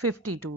52।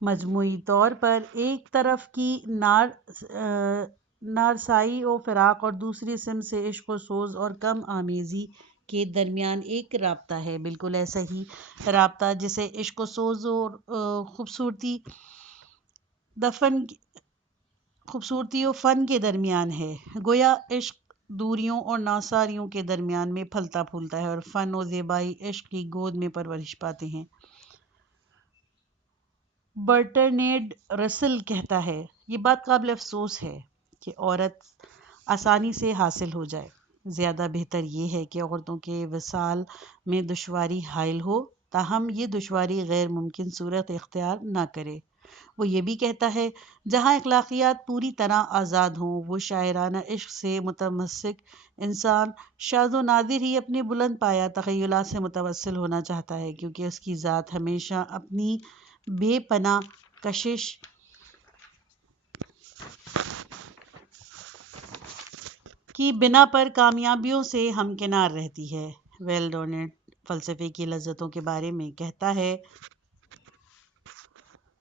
مجموعی طور پر ایک طرف کی نارسائی و فراق اور دوسری سمت سے عشق و سوز اور کم آمیزی کے درمیان ایک رابطہ ہے، بالکل ایسا ہی رابطہ جسے عشق و سوز اور خوبصورتی و فن کے درمیان ہے۔ گویا عشق دوریوں اور ناساریوں کے درمیان میں پھلتا پھولتا ہے اور فن و زیبائی عشق کی گود میں پرورش پاتے ہیں۔ برٹرینڈ رسل کہتا ہے، یہ بات قابل افسوس ہے کہ عورت آسانی سے حاصل ہو جائے، زیادہ بہتر یہ ہے کہ عورتوں کے وصال میں دشواری حائل ہو، تاہم یہ دشواری غیر ممکن صورت اختیار نہ کرے۔ وہ یہ بھی کہتا ہے، جہاں اخلاقیات پوری طرح آزاد ہوں، وہ شاعرانہ عشق سے متمسک انسان شاذ و نادر ہی اپنے بلند پایہ تخیلات سے متوسل ہونا چاہتا ہے، کیونکہ اس کی ذات ہمیشہ اپنی بے پناہ کشش کی بنا پر کامیابیوں سے ہمکنار رہتی ہے۔ ویلڈونٹ فلسفے کی لذتوں کے بارے میں کہتا ہے،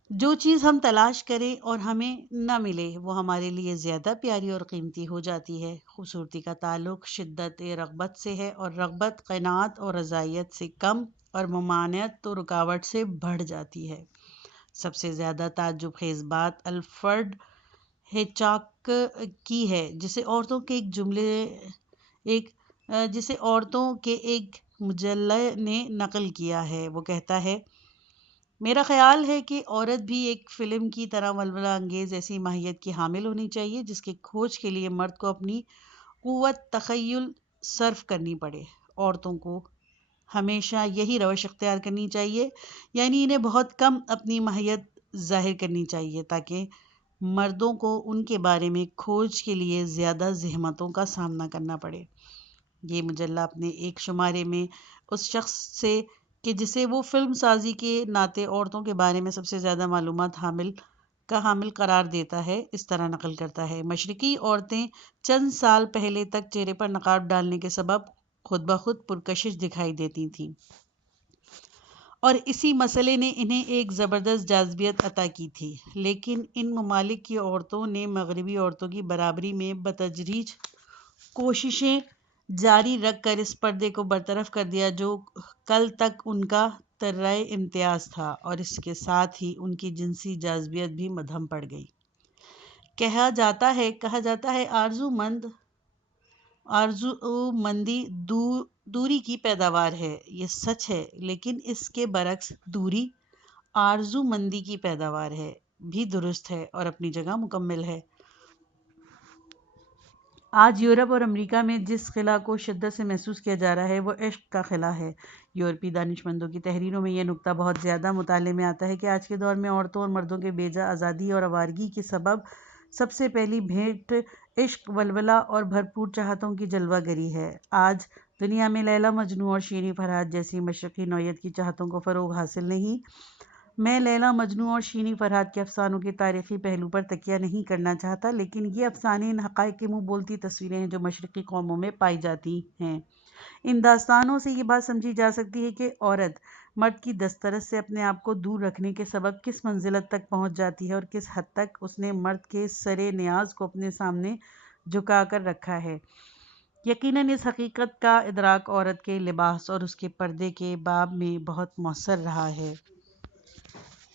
جو چیز ہم تلاش کریں اور ہمیں نہ ملے وہ ہمارے لیے زیادہ پیاری اور قیمتی ہو جاتی ہے۔ خوبصورتی کا تعلق شدت رغبت سے ہے، اور رغبت قناعت اور رضائیت سے کم اور ممانعت تو رکاوٹ سے بڑھ جاتی ہے۔ سب سے زیادہ تعجب خیز بات الفریڈ ہچکاک کی ہے، جسے عورتوں کے ایک مجلہ نے نقل کیا ہے۔ وہ کہتا ہے، میرا خیال ہے کہ عورت بھی ایک فلم کی طرح ولولہ انگیز ایسی ماہیت کی حامل ہونی چاہیے جس کی کھوج کے لیے مرد کو اپنی قوت تخیل صرف کرنی پڑے۔ عورتوں کو ہمیشہ یہی روش اختیار کرنی چاہیے، یعنی انہیں بہت کم اپنی ماہیت ظاہر کرنی چاہیے تاکہ مردوں کو ان کے بارے میں کھوج کے لیے زیادہ زحمتوں کا سامنا کرنا پڑے۔ یہ مجلہ اپنے ایک شمارے میں اس شخص سے کہ جسے وہ فلم سازی کے ناطے عورتوں کے بارے میں سب سے زیادہ معلومات حامل قرار دیتا ہے، اس طرح نقل کرتا ہے، مشرقی عورتیں چند سال پہلے تک چہرے پر نقاب ڈالنے کے سبب خود بخود پرکشش دکھائی دیتی تھیں، اور اسی مسئلے نے انہیں ایک زبردست جاذبیت عطا کی تھی، لیکن ان ممالک کی عورتوں نے مغربی عورتوں کی برابری میں بتدریج کوششیں جاری رکھ کر اس پردے کو برطرف کر دیا جو کل تک ان کا ترائے امتیاز تھا، اور اس کے ساتھ ہی ان کی جنسی جاذبیت بھی مدھم پڑ گئی۔ کہا جاتا ہے آرزو مندی دوری کی پیداوار ہے۔ یہ سچ ہے، لیکن اس کے برعکس دوری آرزو مندی کی پیداوار ہے بھی درست ہے اور اپنی جگہ مکمل ہے۔ آج یورپ اور امریکہ میں جس خلا کو شدت سے محسوس کیا جا رہا ہے وہ عشق کا خلا ہے۔ یورپی دانشمندوں کی تحریروں میں یہ نکتہ بہت زیادہ مطالعے میں آتا ہے کہ آج کے دور میں عورتوں اور مردوں کے بیجا آزادی اور آوارگی کے سبب سب سے پہلی بھیٹ عشق، ولولہ اور بھرپور چاہتوں کی جلوہ گری ہے۔ آج دنیا میں لیلا مجنوں اور شیریں فرہاد جیسی مشرقی نوعیت کی چاہتوں کو فروغ حاصل نہیں۔ میں لیلا مجنوں اور شیریں فرہاد کے افسانوں کے تاریخی پہلو پر تکیہ نہیں کرنا چاہتا، لیکن یہ افسانے ان حقائق کے منہ بولتی تصویریں ہیں جو مشرقی قوموں میں پائی جاتی ہیں۔ ان داستانوں سے یہ بات سمجھی جا سکتی ہے کہ عورت مرد کی دسترس سے اپنے آپ کو دور رکھنے کے سبب کس منزلت تک پہنچ جاتی ہے اور کس حد تک اس نے مرد کے سرے نیاز کو اپنے سامنے جھکا کر رکھا ہے۔ یقیناً اس حقیقت کا ادراک عورت کے لباس اور اس کے پردے کے باب میں بہت مؤثر رہا ہے۔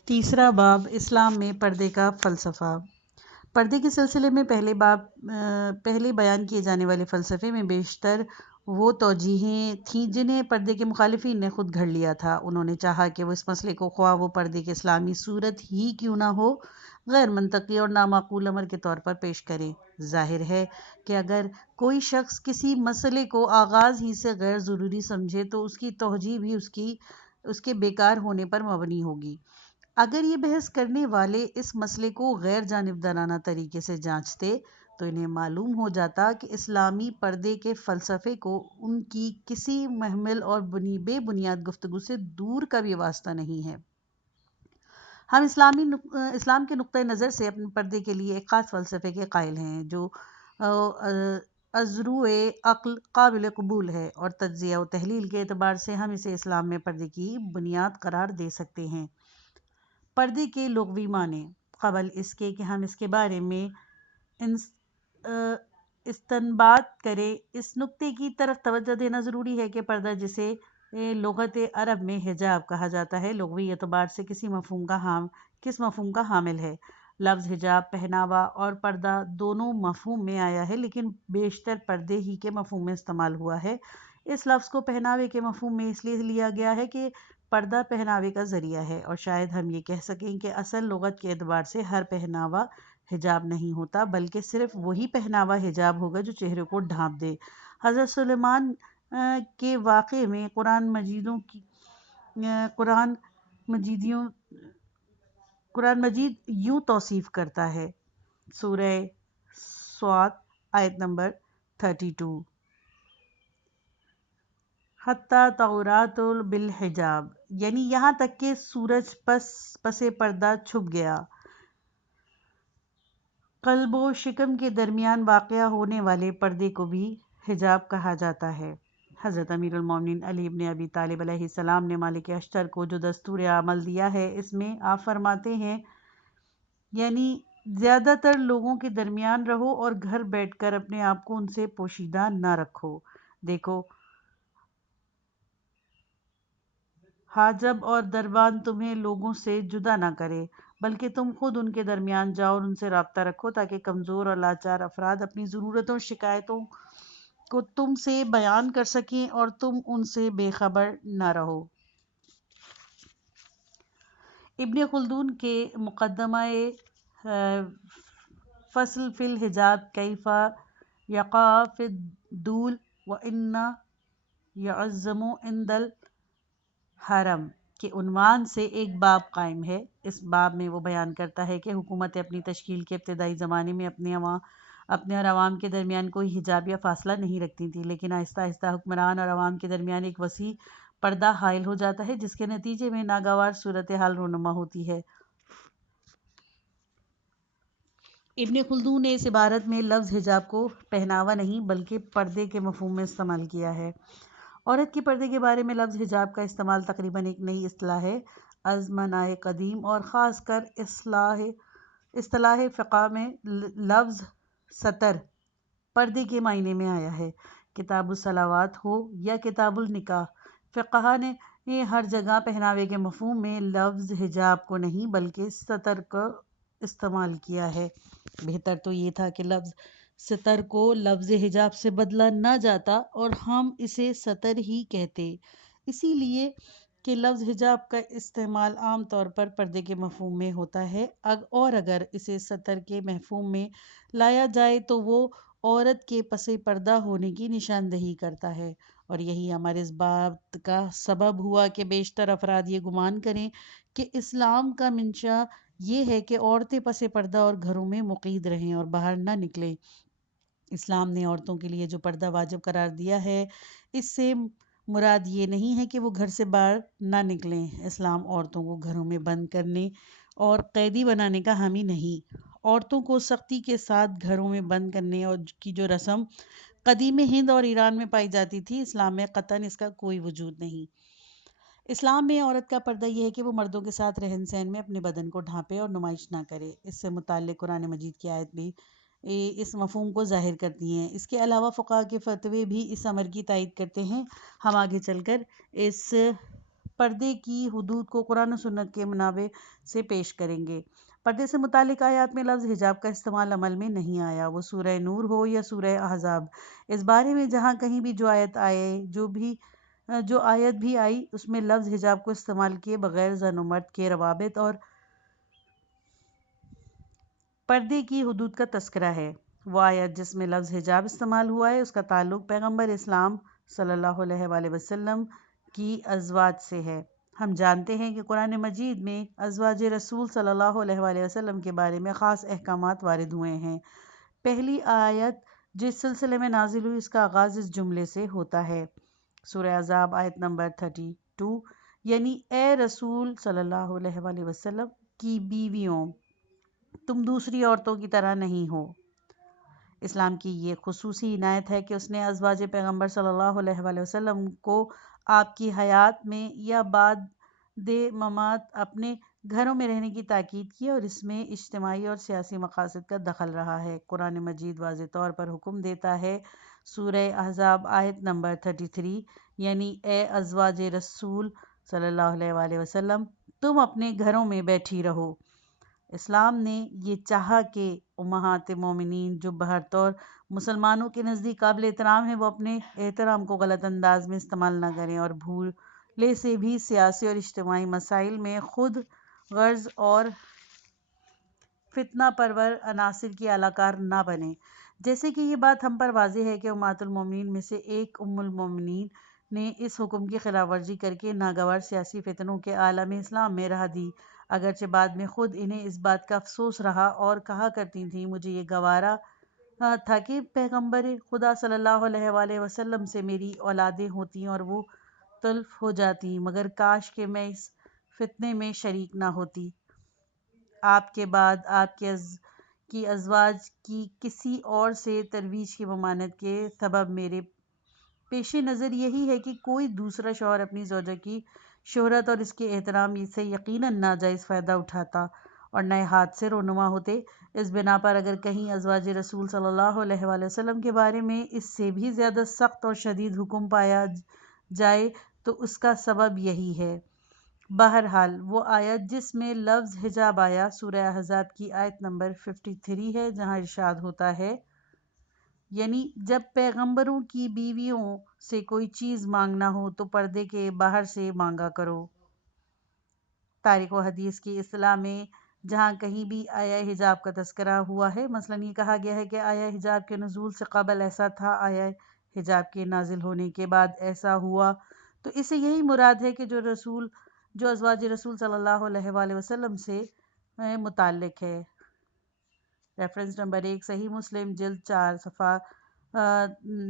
تیسرا باب، اسلام میں پردے کا فلسفہ۔ پردے کے سلسلے میں پہلے بیان کیے جانے والے فلسفے میں بیشتر وہ توجیہیں تھیں جنہیں پردے کے مخالفین نے خود گھڑ لیا تھا۔ انہوں نے چاہا کہ وہ اس مسئلے کو خواہ وہ پردے کی اسلامی صورت ہی کیوں نہ ہو، غیر منطقی اور نامعقول امر کے طور پر پیش کریں۔ ظاہر ہے کہ اگر کوئی شخص کسی مسئلے کو آغاز ہی سے غیر ضروری سمجھے تو اس کی توجیہ بھی اس کے بیکار ہونے پر مبنی ہوگی۔ اگر یہ بحث کرنے والے اس مسئلے کو غیر جانبدارانہ طریقے سے جانچتے تو انہیں معلوم ہو جاتا کہ اسلامی پردے کے فلسفے کو ان کی کسی محمل اور بے بنیاد گفتگو سے دور کا بھی واسطہ نہیں ہے۔ ہم اسلام کے نقطۂ نظر سے اپنے پردے کے لیے ایک خاص فلسفے کے قائل ہیں جو ازروِ عقل قابل قبول ہے، اور تجزیہ و تحلیل کے اعتبار سے ہم اسے اسلام میں پردے کی بنیاد قرار دے سکتے ہیں۔ پردے کے لغوی معنی۔ قبل اس کے کہ ہم اس کے بارے میں استنباط کریں، اس نکتے کی طرف توجہ دینا ضروری ہے کہ پردہ جسے لغت عرب میں حجاب کہا جاتا ہے، لغوی اعتبار سے کس مفہوم کا حامل ہے۔ لفظ حجاب پہناوا اور پردہ دونوں مفہوم میں آیا ہے، لیکن بیشتر پردے ہی کے مفہوم میں استعمال ہوا ہے۔ اس لفظ کو پہناوے کے مفہوم میں اس لیے لیا گیا ہے کہ پردہ پہناوے کا ذریعہ ہے، اور شاید ہم یہ کہہ سکیں کہ اصل لغت کے اعتبار سے ہر پہناوا حجاب نہیں ہوتا، بلکہ صرف وہی پہناوا حجاب ہوگا جو چہرے کو ڈھانپ دے۔ حضرت سلیمان کے واقعے میں قرآن مجید یوں توصیف کرتا ہے، سورہ صاد آیت نمبر 32، حتیٰ تورات بالحجاب، یعنی یہاں تک کہ سورج پس پردہ چھپ گیا۔ قلب و شکم کے درمیان واقع ہونے والے پردے کو بھی حجاب کہا جاتا ہے۔ حضرت امیر المومنین علی ابن ابی طالب علیہ السلام نے مالک اشتر کو جو دستور عمل دیا ہے، اس میں آپ فرماتے ہیں، یعنی زیادہ تر لوگوں کے درمیان رہو اور گھر بیٹھ کر اپنے آپ کو ان سے پوشیدہ نہ رکھو۔ دیکھو، حاجب اور دربان تمہیں لوگوں سے جدا نہ کرے، بلکہ تم خود ان کے درمیان جاؤ اور ان سے رابطہ رکھو، تاکہ کمزور اور لاچار افراد اپنی ضرورتوں شکایتوں کو تم سے بیان کر سکیں اور تم ان سے بے خبر نہ رہو۔ ابن خلدون کے مقدمہ فصل فی الحجاب کیف یقع فی الدول وان یعظم عند الحرم کے عنوان سے ایک باب قائم ہے۔ اس باب میں وہ بیان کرتا ہے کہ حکومتیں اپنی تشکیل کے ابتدائی زمانے میں اپنے اور عوام کے درمیان کوئی حجاب یا فاصلہ نہیں رکھتی تھیں، لیکن آہستہ آہستہ حکمران اور عوام کے درمیان ایک وسیع پردہ حائل ہو جاتا ہے، جس کے نتیجے میں ناگوار صورتحال رونما ہوتی ہے۔ ابن خلدون نے اس عبارت میں لفظ حجاب کو پہناوا نہیں بلکہ پردے کے مفہوم میں استعمال کیا ہے۔ عورت کے پردے کے بارے میں لفظ حجاب کا استعمال تقریباً ایک نئی اصطلاح ہے۔ ازمنۂ قدیم اور خاص کر اصطلاح فقہ میں لفظ ستر پردے کے معنی میں آیا ہے۔ کتاب الصلوات ہو یا کتاب النکاح، فقہا نے ہر جگہ پہناوے کے مفہوم میں لفظ حجاب کو نہیں بلکہ ستر کو استعمال کیا ہے۔ بہتر تو یہ تھا کہ لفظ ستر کو لفظ حجاب سے بدلا نہ جاتا اور ہم اسے ستر ہی کہتے، اسی لیے کہ لفظ حجاب کا استعمال عام طور پر پردے کے مفہوم میں ہوتا ہے، اور اگر اسے ستر کے مفہوم میں لایا جائے تو وہ عورت کے پس پردہ ہونے کی نشاندہی کرتا ہے، اور یہی ہمارے اس بات کا سبب ہوا کہ بیشتر افراد یہ گمان کریں کہ اسلام کا منشا یہ ہے کہ عورتیں پس پردہ اور گھروں میں مقید رہیں اور باہر نہ نکلیں۔ اسلام نے عورتوں کے لیے جو پردہ واجب قرار دیا ہے، اس سے مراد یہ نہیں ہے کہ وہ گھر سے باہر نہ نکلیں۔ اسلام عورتوں کو گھروں میں بند کرنے اور قیدی بنانے کا حامی نہیں۔ عورتوں کو سختی کے ساتھ گھروں میں بند کرنے اور کی جو رسم قدیم ہند اور ایران میں پائی جاتی تھی، اسلام میں قطعاً اس کا کوئی وجود نہیں۔ اسلام میں عورت کا پردہ یہ ہے کہ وہ مردوں کے ساتھ رہن سہن میں اپنے بدن کو ڈھانپے اور نمائش نہ کرے۔ اس سے متعلق قرآن مجید کی آیت بھی اس مفہوم کو ظاہر کرتی ہیں۔ اس کے علاوہ فقہا کے فتوے بھی اس امر کی تائید کرتے ہیں۔ ہم آگے چل کر اس پردے کی حدود کو قرآن و سنت کے منابع سے پیش کریں گے۔ پردے سے متعلق آیات میں لفظ حجاب کا استعمال عمل میں نہیں آیا، وہ سورہ نور ہو یا سورہ احزاب۔ اس بارے میں جہاں کہیں بھی جو آیت بھی آئی، اس میں لفظ حجاب کو استعمال کیے بغیر زن و مرد کے روابط اور پردے کی حدود کا تذکرہ ہے۔ وہ آیت جس میں لفظ حجاب استعمال ہوا ہے، اس کا تعلق پیغمبر اسلام صلی اللہ علیہ وآلہ وسلم کی ازواج سے ہے۔ ہم جانتے ہیں کہ قرآن مجید میں ازواج رسول صلی اللہ علیہ وآلہ وسلم کے بارے میں خاص احکامات وارد ہوئے ہیں۔ پہلی آیت جس سلسلے میں نازل ہوئی، اس کا آغاز اس جملے سے ہوتا ہے، سورہ احزاب آیت نمبر 32، یعنی اے رسول صلی اللہ علیہ وآلہ وسلم کی بیویوں، تم دوسری عورتوں کی طرح نہیں ہو۔ اسلام کی یہ خصوصی عنایت ہے کہ اس نے ازواج پیغمبر صلی اللہ علیہ وآلہ وسلم کو آپ کی حیات میں یا بعد ممات اپنے گھروں میں رہنے کی تاکید کی اور اس میں اجتماعی اور سیاسی مقاصد کا دخل رہا ہے۔ قرآن مجید واضح طور پر حکم دیتا ہے، سورہ احزاب آیت نمبر 33، یعنی اے ازواج رسول صلی اللہ علیہ وآلہ وسلم، تم اپنے گھروں میں بیٹھی رہو۔ اسلام نے یہ چاہا کہ امہات مومنین جو بہر طور مسلمانوں کے نزدیک قابل احترام ہیں، وہ اپنے احترام کو غلط انداز میں استعمال نہ کریں اور بھولے سے بھی سیاسی اور اجتماعی مسائل میں خود غرض اور فتنہ پرور عناصر کی اعلی کار نہ بنیں۔ جیسے کہ یہ بات ہم پر واضح ہے کہ امہات المومنین میں سے ایک ام المومنین نے اس حکم کی خلاف ورزی کر کے ناگوار سیاسی فتنوں کے عالم اسلام میں راہ دی، اگرچہ بعد میں خود انہیں اس بات کا افسوس رہا اور کہا کرتی تھیں، مجھے یہ گوارا تھا کہ پیغمبر خدا صلی اللہ علیہ وآلہ وسلم سے میری اولادیں ہوتی اور وہ تلف ہو جاتی، مگر کاش کہ میں اس فتنے میں شریک نہ ہوتی۔ آپ کے بعد آپ کی ازواج کی کسی اور سے ترویج کی ممانعت کے سبب میرے پیش نظر یہی ہے کہ کوئی دوسرا شوہر اپنی زوجہ کی شہرت اور اس کے احترام سے یقیناً ناجائز فائدہ اٹھاتا اور نئے ہاتھ سے رونما ہوتے۔ اس بنا پر اگر کہیں ازواج رسول صلی اللہ علیہ وآلہ وسلم کے بارے میں اس سے بھی زیادہ سخت اور شدید حکم پایا جائے تو اس کا سبب یہی ہے۔ بہرحال وہ آیت جس میں لفظ حجاب آیا سورہ احزاب کی آیت نمبر 53 ہے، جہاں ارشاد ہوتا ہے، یعنی جب پیغمبروں کی بیویوں سے کوئی چیز مانگنا ہو تو پردے کے باہر سے مانگا کرو۔ تاریخ و حدیث کی اصطلاح میں جہاں کہیں بھی آیا حجاب کا تذکرہ ہوا ہے، مثلاً یہ کہا گیا ہے کہ آیا حجاب کے نزول سے قبل ایسا تھا، آیا حجاب کے نازل ہونے کے بعد ایسا ہوا، تو اس سے یہی مراد ہے کہ جو ازواج رسول صلی اللہ علیہ وآلہ وسلم سے متعلق ہے۔ ریفرنس نمبر 1 صحیح مسلم جلد 4 صفحہ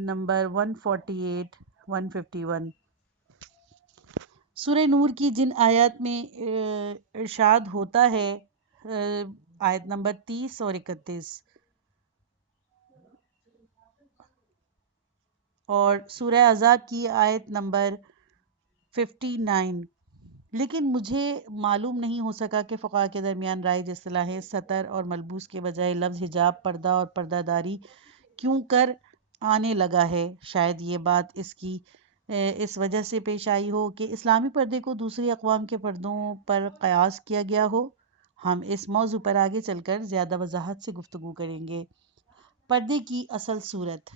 نمبر 148 151۔ سورہ نور کی جن آیات میں ارشاد ہوتا ہے، آیت نمبر 30 اور 31، اور سورہ احزاب کی آیت نمبر 59، لیکن مجھے معلوم نہیں ہو سکا کہ فقہاء کے درمیان رائج اصطلاح ستر اور ملبوس کے بجائے لفظ حجاب پردہ اور پردہ داری کیوں کر آنے لگا ہے۔ شاید یہ بات اس وجہ سے پیش آئی ہو کہ اسلامی پردے کو دوسری اقوام کے پردوں پر قیاس کیا گیا ہو۔ ہم اس موضوع پر آگے چل کر زیادہ وضاحت سے گفتگو کریں گے۔ پردے کی اصل صورت۔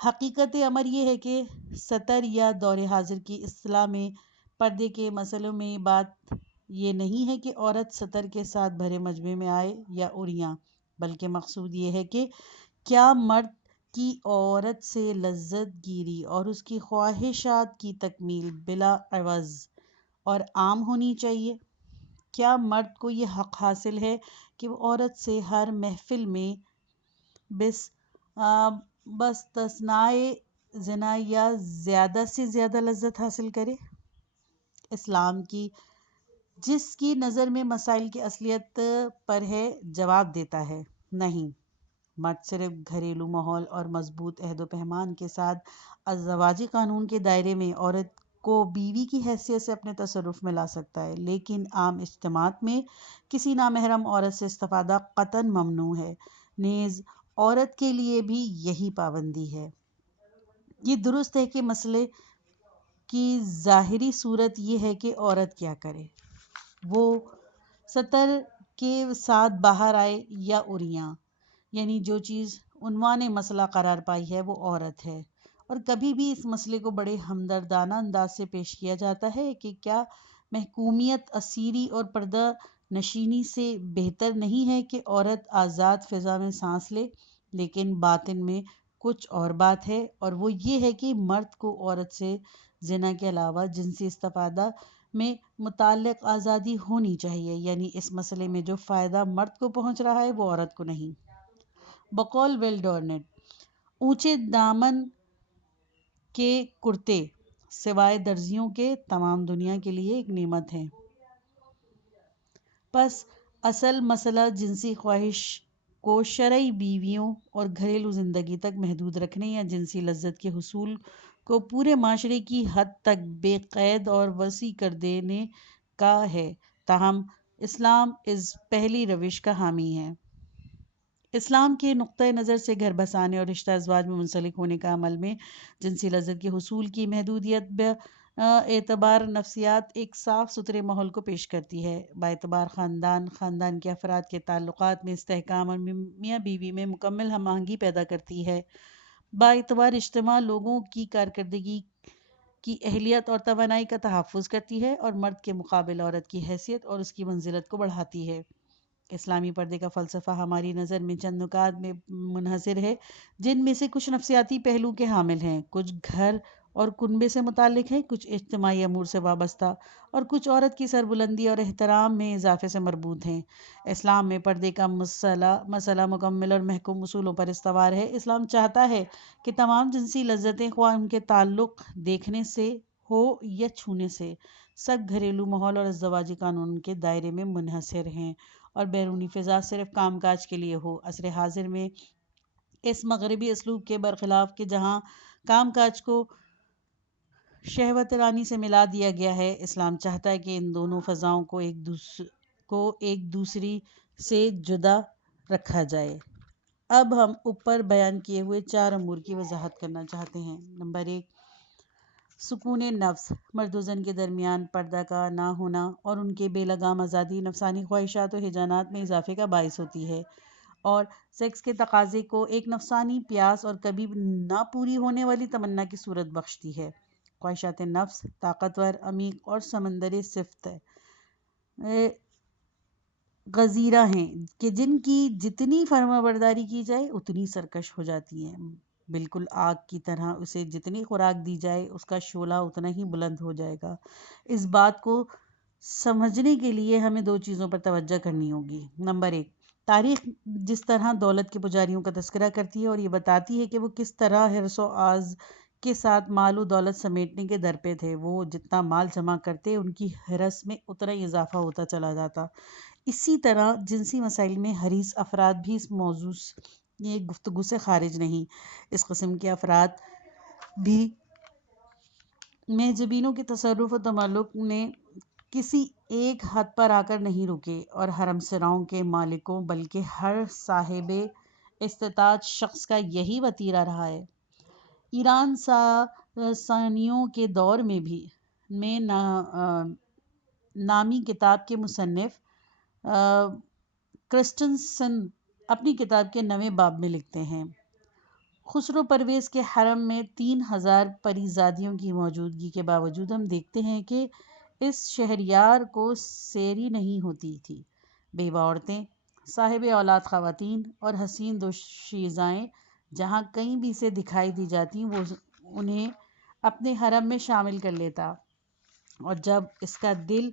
حقیقت امر یہ ہے کہ ستر یا دور حاضر کی اصطلاح میں پردے کے مسئلوں میں بات یہ نہیں ہے کہ عورت ستر کے ساتھ بھرے مجمع میں آئے یا عریاں، بلکہ مقصود یہ ہے کہ کیا مرد کی عورت سے لذت گیری اور اس کی خواہشات کی تکمیل بلا عوض اور عام ہونی چاہیے؟ کیا مرد کو یہ حق حاصل ہے کہ وہ عورت سے ہر محفل میں بستثنائے زنا یا زیادہ سے زیادہ لذت حاصل کرے؟ اسلام کی جس کی نظر میں مسائل کی اصلیت پر ہے جواب دیتا ہے، نہیں، مرد صرف گھریلو ماحول اور مضبوط عہد و پیمان کے ساتھ ازدواجی قانون کے دائرے میں عورت کو بیوی کی حیثیت سے اپنے تصرف میں لا سکتا ہے، لیکن عام اجتماعات میں کسی نامحرم عورت سے استفادہ قطعاً ممنوع ہے۔ نیز عورت کے لیے بھی یہی پابندی ہے۔ یہ درست ہے کہ مسئلے کی ظاہری صورت یہ ہے کہ عورت کیا کرے، وہ ستر کے ساتھ باہر آئے یا عریاں، یعنی جو چیز عنوان مسئلہ قرار پائی ہے وہ عورت ہے، اور کبھی بھی اس مسئلے کو بڑے ہمدردانہ انداز سے پیش کیا جاتا ہے کہ کیا محکومیت اسیری اور پردہ نشینی سے بہتر نہیں ہے کہ عورت آزاد فضا میں سانس لے، لیکن باطن میں کچھ اور بات ہے، اور وہ یہ ہے کہ مرد کو عورت سے زنا کے علاوہ جنسی استفادہ میں متعلق آزادی ہونی چاہیے، یعنی اس مسئلے میں جو فائدہ مرد کو پہنچ رہا ہے وہ عورت کو نہیں۔ بقول ول ڈورنٹ، اونچے دامن کے کرتے سوائے درزیوں کے تمام دنیا کے لیے ایک نعمت ہیں۔ پس اصل مسئلہ جنسی خواہش کو شرعی بیویوں اور گھریلو زندگی تک محدود رکھنے یا جنسی لذت کے حصول کو پورے معاشرے کی حد تک بے قید اور وسیع کر دینے کا ہے، تاہم اسلام اس پہلی روش کا حامی ہے۔ اسلام کے نقطۂ نظر سے گھر بسانے اور رشتہ ازواج میں منسلک ہونے کا عمل میں جنسی لذت کے حصول کی محدودیت اعتبار نفسیات ایک صاف ستھرے ماحول کو پیش کرتی ہے۔ باعتبار خاندان کے افراد کے تعلقات میں استحکام اور میاں بیوی میں مکمل ہم آہنگی پیدا کرتی ہے۔ باعتبار اجتماع لوگوں کی کارکردگی کی اہلیت اور توانائی کا تحفظ کرتی ہے اور مرد کے مقابل عورت کی حیثیت اور اس کی منزلت کو بڑھاتی ہے۔ اسلامی پردے کا فلسفہ ہماری نظر میں چند نکات میں منحصر ہے، جن میں سے کچھ نفسیاتی پہلو کے حامل ہیں، کچھ گھر اور کنبے سے متعلق ہیں، کچھ اجتماعی امور سے وابستہ اور کچھ عورت کی سربلندی اور احترام میں اضافے سے مربوط ہیں۔ اسلام میں پردے کا مسئلہ مکمل اور محکوم اصولوں پر استوار ہے۔ اسلام چاہتا ہے کہ تمام جنسی لذتیں، خواہ ان کے تعلق دیکھنے سے ہو یا چھونے سے، سب گھریلو ماحول اور ازدواجی قانون کے دائرے میں منحصر ہیں اور بیرونی فضا صرف کام کاج کے لیے ہو۔ عصر حاضر میں اس مغربی اسلوب کے برخلاف کہ جہاں کام کاج کو شہوت رانی سے ملا دیا گیا ہے، اسلام چاہتا ہے کہ ان دونوں فضاؤں کو ایک دوسری سے جدا رکھا جائے۔ اب ہم اوپر بیان کیے ہوئے 4 امور کی وضاحت کرنا چاہتے ہیں۔ نمبر 1، سکون نفس۔ مرد و زن کے درمیان پردہ کا نہ ہونا اور ان کے بے لگام آزادی نفسانی خواہشات و ہیجانات میں اضافے کا باعث ہوتی ہے اور سیکس کے تقاضے کو ایک نفسانی پیاس اور کبھی نہ پوری ہونے والی تمنا کی صورت بخشتی ہے۔ خواہشات نفس طاقتور، عمیق اور سمندری صفت غزیرہ ہیں کہ جن کی جتنی فرما برداری کی جائے اتنی سرکش ہو جاتی ہیں۔ بالکل آگ کی طرح اسے جتنی خوراک دی جائے اس کا شعلہ اتنا ہی بلند ہو جائے گا۔ اس بات کو سمجھنے کے لیے ہمیں 2 چیزوں پر توجہ کرنی ہوگی۔ نمبر 1، تاریخ جس طرح دولت کے پجاریوں کا تذکرہ کرتی ہے اور یہ بتاتی ہے کہ وہ کس طرح حرص و آز کے ساتھ مال و دولت سمیٹنے کے درپے تھے۔ وہ جتنا مال جمع کرتے ان کی حرص میں اتنا ہی اضافہ ہوتا چلا جاتا۔ اسی طرح جنسی مسائل میں حریص افراد بھی اس موضوع یہ گفتگو سے خارج نہیں۔ اس قسم کے افراد بھی محجوبینوں کے تصرف و تملک میں کسی ایک حد پر آ کر نہیں رکے اور حرم سراؤں کے مالکوں بلکہ ہر صاحب استطاعت شخص کا یہی وتیرہ رہا ہے۔ ایران ساسانیوں کے دور میں بھی نامی کتاب کے مصنف کرسٹنسن اپنی کتاب کے 9ویں باب میں لکھتے ہیں، خسرو پرویز کے حرم میں 3000 پریزادیوں کی موجودگی کے باوجود ہم دیکھتے ہیں کہ اس شہریار کو سیری نہیں ہوتی تھی۔ بیوہ عورتیں، صاحب اولاد خواتین اور حسین دوشیزائیں جہاں کہیں بھی سے دکھائی دی جاتی وہ انہیں اپنے حرم میں شامل کر لیتا اور جب اس کا دل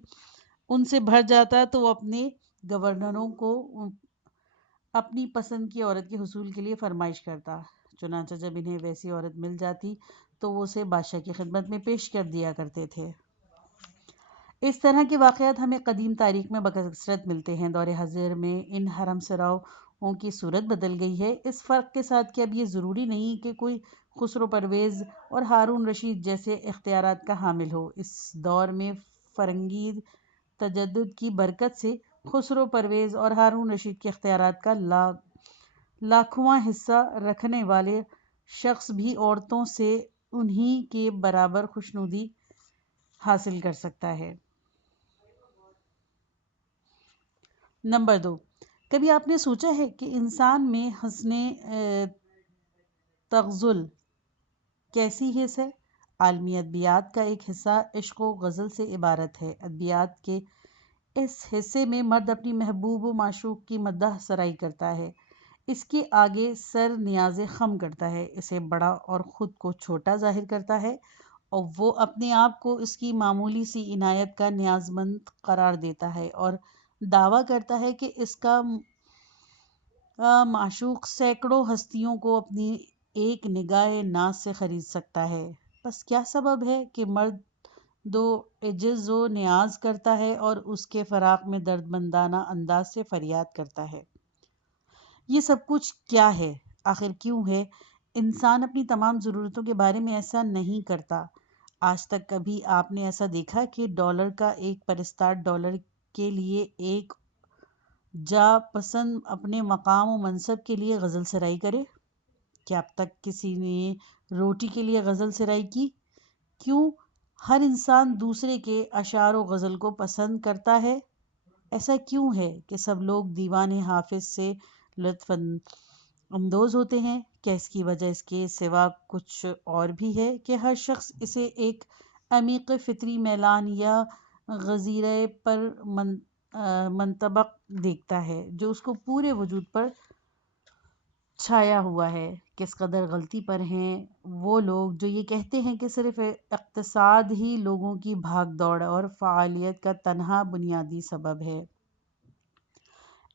ان سے بھر جاتا تو وہ اپنے گورنروں کو اپنی پسند کی عورت کے حصول کے لیے فرمائش کرتا۔ چنانچہ جب انہیں ویسی عورت مل جاتی تو وہ اسے بادشاہ کی خدمت میں پیش کر دیا کرتے تھے۔ اس طرح کے واقعات ہمیں قدیم تاریخ میں بکثرت ملتے ہیں۔ دور حاضر میں ان حرم سراؤں کی صورت بدل گئی ہے، اس فرق کے ساتھ کہ اب یہ ضروری نہیں کہ کوئی خسرو پرویز اور ہارون رشید جیسے اختیارات کا حامل ہو۔ اس دور میں فرنگی تجدد کی برکت سے خسرو پرویز اور ہارون رشید کے اختیارات کا لاکھواں حصہ رکھنے والے شخص بھی عورتوں سے انہی کے برابر خوشنودی حاصل کر سکتا ہے۔ نمبر 2، کبھی آپ نے سوچا ہے کہ انسان میں حسن تغزل کیسی حس ہے؟ عالمی ادبیات کا ایک حصہ عشق و غزل سے عبارت ہے۔ ادبیات کے اس حصے میں مرد اپنی محبوب و معشوق کی مدح سرائی کرتا ہے، اس کے آگے سر نیاز خم کرتا ہے، اسے بڑا اور خود کو چھوٹا ظاہر کرتا ہے اور وہ اپنے آپ کو اس کی معمولی سی عنایت کا نیاز مند قرار دیتا ہے اور دعویٰ کرتا ہے کہ اس کا معشوق سینکڑوں ہستیوں کو اپنی ایک نگاہ ناز سے خرید سکتا ہے۔ بس کیا سبب ہے کہ مرد دو عجز و نیاز کرتا ہے اور اس کے فراق میں دردمندانہ انداز سے فریاد کرتا ہے؟ یہ سب کچھ کیا ہے؟ آخر کیوں ہے؟ انسان اپنی تمام ضرورتوں کے بارے میں ایسا نہیں کرتا۔ آج تک کبھی آپ نے ایسا دیکھا کہ ڈالر کا ایک پرستار ڈالر کے لیے ایک جا پسند اپنے مقام و منصب کے لیے غزل سرائی کرے؟ کیا اب تک کسی نے روٹی کے لیے غزل سرائی کی؟ کیوں ہر انسان دوسرے کے اشعار و غزل کو پسند کرتا ہے؟ ایسا کیوں ہے کہ سب لوگ دیوان حافظ سے لطف اندوز ہوتے ہیں؟ کیا اس کی وجہ اس کے سوا کچھ اور بھی ہے کہ ہر شخص اسے ایک عمیق فطری میلان یا غزیرہ پر منطبق دیکھتا ہے جو اس کو پورے وجود پر چھایا ہوا ہے؟ کس قدر غلطی پر ہیں وہ لوگ جو یہ کہتے ہیں کہ صرف اقتصاد ہی لوگوں کی بھاگ دوڑ اور فعالیت کا تنہا بنیادی سبب ہے۔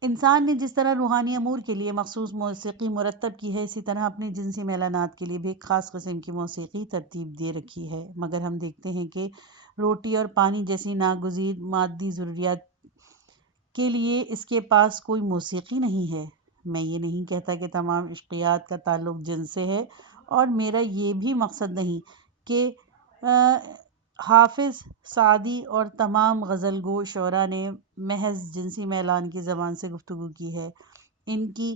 انسان نے جس طرح روحانی امور کے لیے مخصوص موسیقی مرتب کی ہے، اسی طرح اپنے جنسی میلانات کے لیے بھی ایک خاص قسم کی موسیقی ترتیب دے رکھی ہے، مگر ہم دیکھتے ہیں کہ روٹی اور پانی جیسی ناگزیر مادی ضروریات کے لیے اس کے پاس کوئی موسیقی نہیں ہے۔ میں یہ نہیں کہتا کہ تمام عشقیات کا تعلق جن سے ہے، اور میرا یہ بھی مقصد نہیں کہ حافظ، سعدی اور تمام غزل گو شعراء نے محض جنسی میلان کی زبان سے گفتگو کی ہے۔ ان کی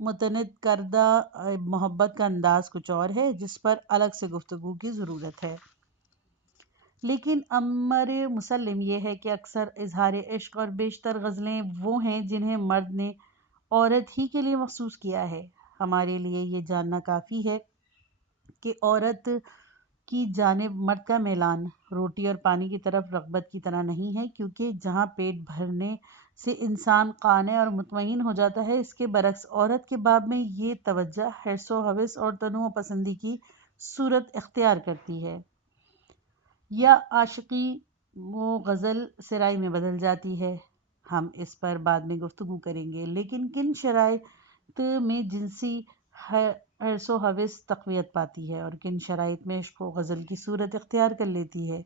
متنت کردہ محبت کا انداز کچھ اور ہے جس پر الگ سے گفتگو کی ضرورت ہے۔ لیکن امر مسلم یہ ہے کہ اکثر اظہار عشق اور بیشتر غزلیں وہ ہیں جنہیں مرد نے عورت ہی کے لیے مخصوص کیا ہے۔ ہمارے لیے یہ جاننا کافی ہے کہ عورت کی جانب مرد کا میلان روٹی اور پانی کی طرف رغبت کی طرح نہیں ہے، کیونکہ جہاں پیٹ بھرنے سے انسان قانع اور مطمئن ہو جاتا ہے، اس کے برعکس عورت کے باب میں یہ توجہ حرص و ہوس اور تنوع پسندی کی صورت اختیار کرتی ہے، یا عاشقی و غزل سرائی میں بدل جاتی ہے۔ ہم اس پر بعد میں گفتگو کریں گے، لیکن کن شرائط میں جنسی حرص و ہوس تقویت پاتی ہے اور کن شرائط میں عشق و غزل کی صورت اختیار کر لیتی ہے،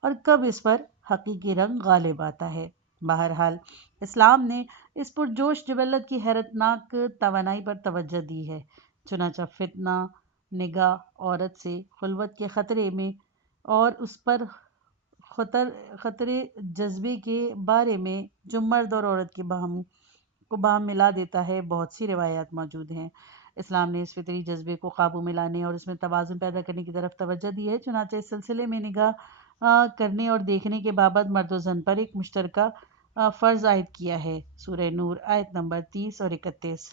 اور کب اس پر حقیقی رنگ غالب آتا ہے؟ بہرحال اسلام نے اس پرجوش جبلت کی حیرت ناک توانائی پر توجہ دی ہے، چنانچہ فتنہ نگاہ عورت سے خلوت کے خطرے میں اور اس پر خطرے جذبے کے بارے میں جو مرد اور عورت کے باہم ملا دیتا ہے، بہت سی روایات موجود ہیں۔ اسلام نے اس فطری جذبے کو قابو میں لانے اور اس میں توازن پیدا کرنے کی طرف توجہ دی ہے، چنانچہ اس سلسلے میں نگاہ کرنے اور دیکھنے کے بابت مرد و زن پر ایک مشترکہ فرض عائد کیا ہے۔ سورہ نور آیت نمبر 30 اور 31۔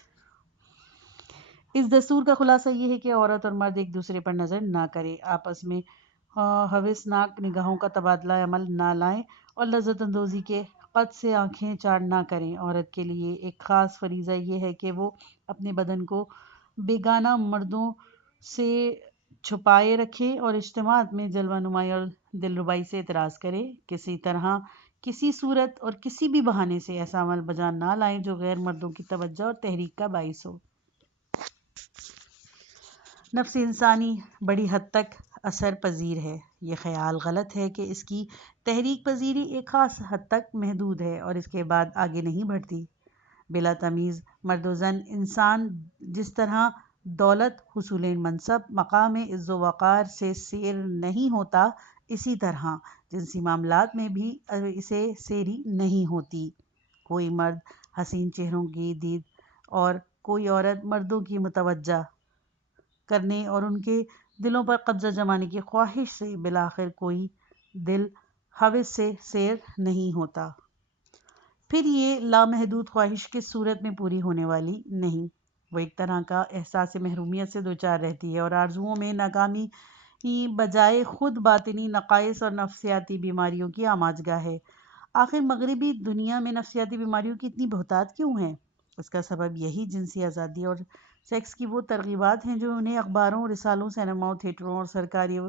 اس دستور کا خلاصہ یہ ہے کہ عورت اور مرد ایک دوسرے پر نظر نہ کریں، آپس میں ہوسناک نگاہوں کا تبادلہ عمل نہ لائیں اور لذت اندوزی کے قد سے آنکھیں چاڑ نہ کریں۔ عورت کے لیے ایک خاص فریضہ یہ ہے کہ وہ اپنے بدن کو بیگانہ مردوں سے چھپائے رکھے اور اجتماعات میں جلوہ نمائی اور دلربائی سے اعتراض کرے، کسی طرح، کسی صورت اور کسی بھی بہانے سے ایسا عمل بجا نہ لائیں جو غیر مردوں کی توجہ اور تحریک کا باعث ہو۔ نفس انسانی بڑی حد تک اثر پذیر ہے۔ یہ خیال غلط ہے کہ اس کی تحریک پذیری ایک خاص حد تک محدود ہے اور اس کے بعد آگے نہیں بڑھتی۔ بلا تمیز مرد و زن انسان جس طرح دولت، حصول منصب، مقام عز و وقار سے سیر نہیں ہوتا، اسی طرح جنسی معاملات میں بھی اسے سیری نہیں ہوتی۔ کوئی مرد حسین چہروں کی دید اور کوئی عورت مردوں کی متوجہ کرنے اور ان کے دلوں پر قبضہ جمانے کی خواہش سے بالآخر کوئی دل ہوس سے سیر نہیں ہوتا۔ پھر یہ لامحدود خواہش کس صورت میں پوری ہونے والی نہیں، وہ ایک طرح کا احساس محرومیت سے دوچار رہتی ہے اور آرزوؤں میں ناکامی بجائے خود باطنی نقائص اور نفسیاتی بیماریوں کی آماجگاہ ہے۔ آخر مغربی دنیا میں نفسیاتی بیماریوں کی اتنی بہتات کیوں ہیں؟ اس کا سبب یہی جنسی آزادی اور سیکس کی وہ ترغیبات ہیں جو انہیں اخباروں، رسالوں، سینماؤں، تھیٹروں اور سرکاری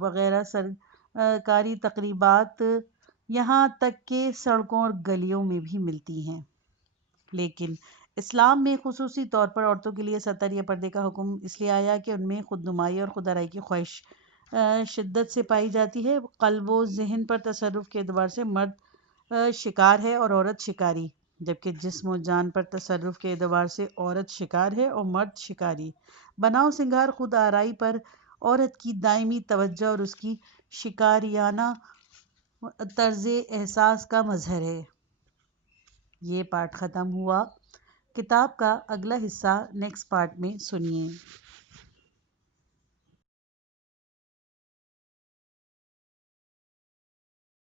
وغیرہ سرکاری تقریبات، یہاں تک کہ سڑکوں اور گلیوں میں بھی ملتی ہیں۔ لیکن اسلام میں خصوصی طور پر عورتوں کے لیے ستر یا پردے کا حکم اس لیے آیا کہ ان میں خود نمائی اور خود آرائی کی خواہش شدت سے پائی جاتی ہے۔ قلب و ذہن پر تصرف کے اعتبار سے مرد شکار ہے اور عورت شکاری، جبکہ جسم و جان پر تصرف کے اعتبار سے عورت شکار ہے اور مرد شکاری۔ بناؤ سنگار خود آرائی پر عورت کی دائمی توجہ اور اس کی شکاریانہ طرز احساس کا مظہر ہے۔ یہ پارٹ ختم ہوا۔ کتاب کا اگلا حصہ نیکسٹ پارٹ میں سنیے۔